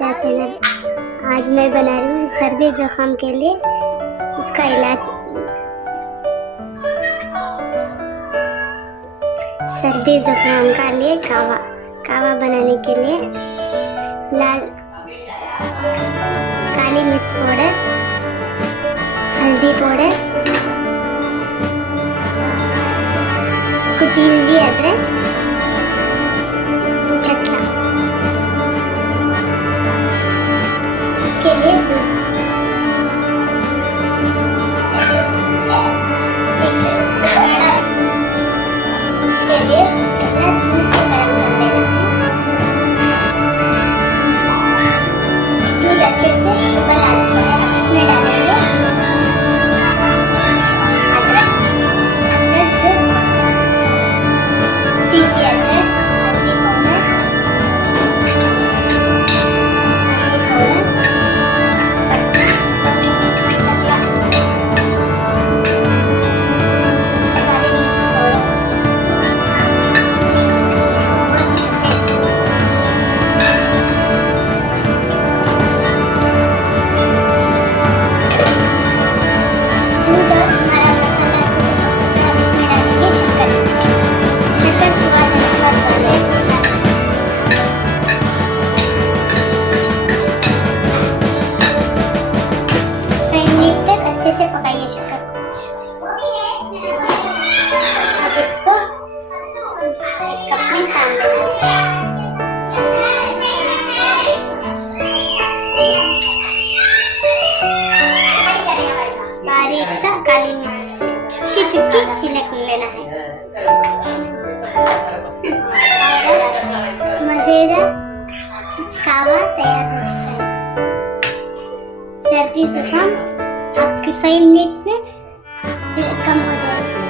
सा चैनल। आज मैं बना रही हूँ सर्दी जुकाम के लिए इसका इलाज। सर्दी जुकाम का लिए कावा बनाने के लिए काली मिर्च पाउडर, हल्दी पाउडर, कुटी हुई अदरक, चटला, इसके लिए दूध, इसके लिए पहले दूध को गर्म कर देना है। दूध अच्छे से उबल आ चुका है, इसमें डालेंगे अदरक जो कुटी हुई अदरक, हल्दी पाउडर, से पकाइए शक्कर। अब इसको एक कप में छान लेना है। बारीक सा काली मिर्च छुटकी छुटकी छिलक लेना है। मजेदार कावा तैयार हो चुका है। सर्दी जुकाम आपकी 5 मिनट्स में कम हो जाएगा।